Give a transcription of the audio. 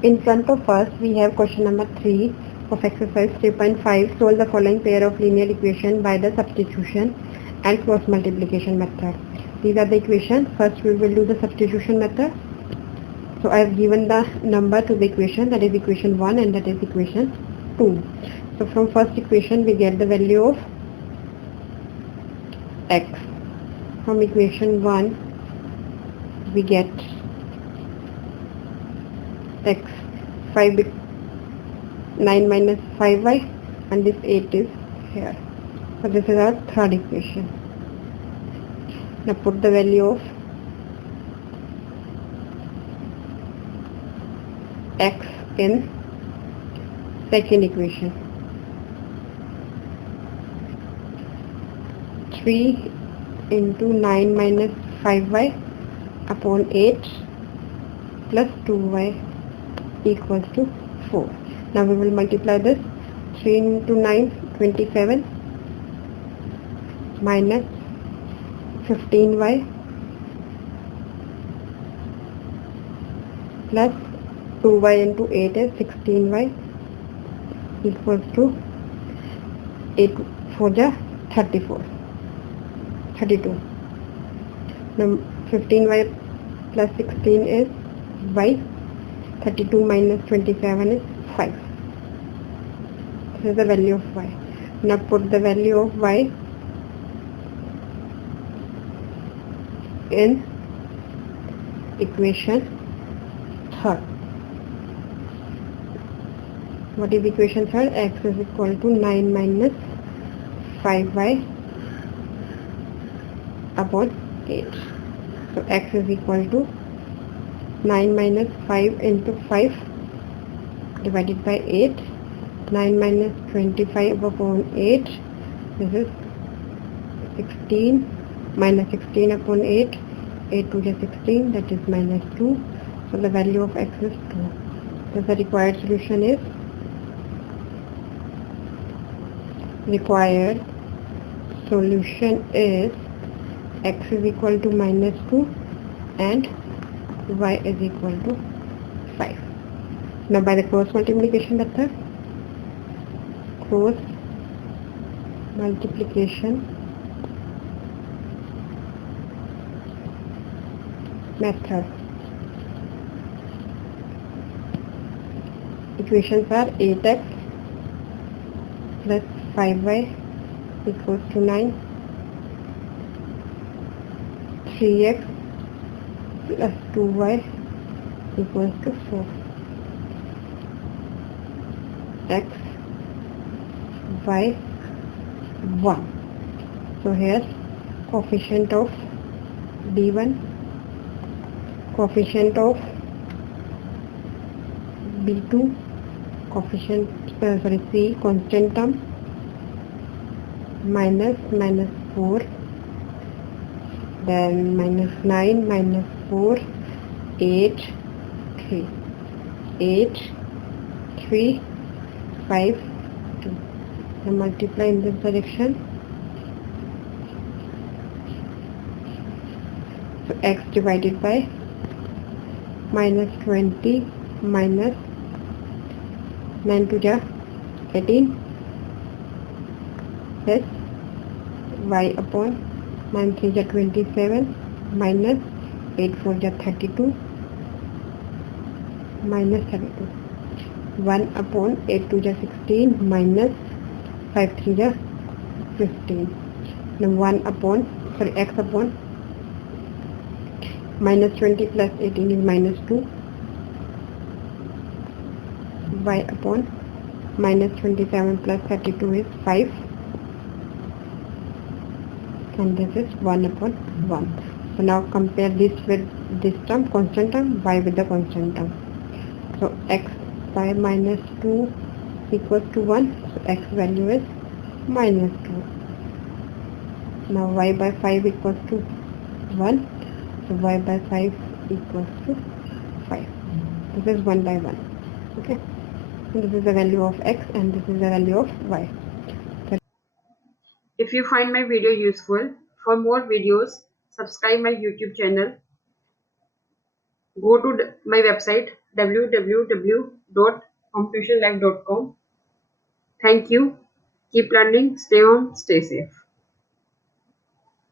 In front of us, we have question number 3 of exercise 3.5. Solve the following pair of linear equation by the substitution and cross multiplication method. These are the equations. First, we will do the substitution method. So I have given the number to the equation, that is equation 1 and that is equation 2. So from first equation, we get the value of x. From equation 1, we get x 5 9 minus 5y and this 8 is here. So this is our third equation. Now put the value of x in second equation. 3 into 9 minus 5y upon 8 plus 2y equals to 4. Now we will multiply this. 3 into 9, 27 minus 15y plus 2y into 8 is 16y equals to 8 for the 32. Now 15y plus 16 is y. 32 minus 27 is 5. This is the value of y. Now put the value of y in equation third. What is equation third? X is equal to 9 minus 5y upon 8. So x is equal to 9 minus 5 into 5 divided by 8. 9 minus 25 upon 8. This is 16 minus 16 upon 8. 8 to the 16, that is minus 2. So the value of x is 2. So the required solution is x is equal to minus 2 and y is equal to 5. Now by the cross multiplication method, equations are 8x plus 5y equals to 9, 3x plus 2y equals to 4, x, y, 1. So here coefficient of b1, coefficient of b2, c constant term, minus 4, then minus 9 minus 4, 8, 3, 5, 2. Now multiply in this direction. So x divided by minus 20 minus 9 to the 18 plus y upon 9 3 the 27 minus 8 4 the 32 minus 32. 1 upon 8 to the 16 minus 5 3 the 15. Now x upon minus 20 plus 18 is minus 2. Y upon minus 27 plus 32 is 5. And this is 1 upon 1. So now compare this with this term, constant term, y with the constant term. So x by minus 2 equals to 1. So x value is minus 2. Now y by 5 equals to 1. So y by 5 equals to 5. This is 1 by 1. Okay. So this is the value of x and this is the value of y. If you find my video useful, for more videos, subscribe my YouTube channel. go to my website www.hometuitionlive.com. Thank you. Keep learning. Stay home. Stay safe.